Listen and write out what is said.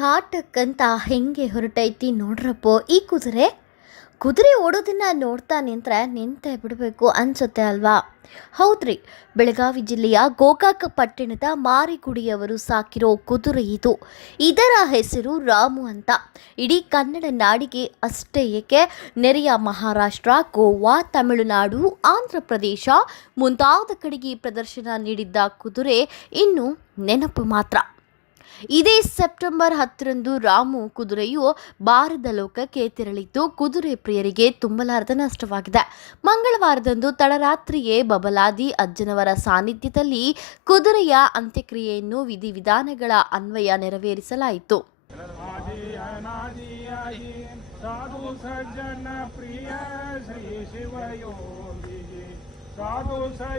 ಕಾಟಕ್ಕಂತ ಹೆಂಗೆ ಹೊರಟೈತಿ ನೋಡ್ರಪ್ಪೋ ಈ ಕುದುರೆ ಓಡೋದನ್ನ ನೋಡ್ತಾ ನಿಂತೇ ಬಿಡಬೇಕು ಅನ್ಸುತ್ತೆ ಅಲ್ವಾ. ಹೌದ್ರಿ, ಬೆಳಗಾವಿ ಜಿಲ್ಲೆಯ ಗೋಕಾಕ ಪಟ್ಟಣದ ಮಾರಿಗುಡಿಯವರು ಸಾಕಿರೋ ಕುದುರೆ ಇದು. ಇದರ ಹೆಸರು ರಾಮು ಅಂತ. ಇಡೀ ಕನ್ನಡ ನಾಡಿಗೆ ಅಷ್ಟೇ ಏಕೆ, ನೆರೆಯ ಮಹಾರಾಷ್ಟ್ರ, ಗೋವಾ, ತಮಿಳುನಾಡು, ಆಂಧ್ರ ಪ್ರದೇಶ ಮುಂತಾದ ಕಡೆಗೆ ಪ್ರದರ್ಶನ ನೀಡಿದ್ದ ಕುದುರೆ ಇನ್ನು ನೆನಪು ಮಾತ್ರ. ಇದೇ ಸೆಪ್ಟೆಂಬರ್ 10ರಂದು ರಾಮು ಕುದುರೆಯು ಬಾರದ ಲೋಕಕ್ಕೆ ತೆರಳಿದ್ದು ಕುದುರೆ ಪ್ರಿಯರಿಗೆ ತುಂಬಲಾರದ ನಷ್ಟವಾಗಿದೆ. ಮಂಗಳವಾರದಂದು ತಡರಾತ್ರಿಯೇ ಬಬಲಾದಿ ಅಜ್ಜನವರ ಸಾನ್ನಿಧ್ಯದಲ್ಲಿ ಕುದುರೆಯ ಅಂತ್ಯಕ್ರಿಯೆಯನ್ನು ವಿಧಿವಿಧಾನಗಳ ಅನ್ವಯ ನೆರವೇರಿಸಲಾಯಿತು.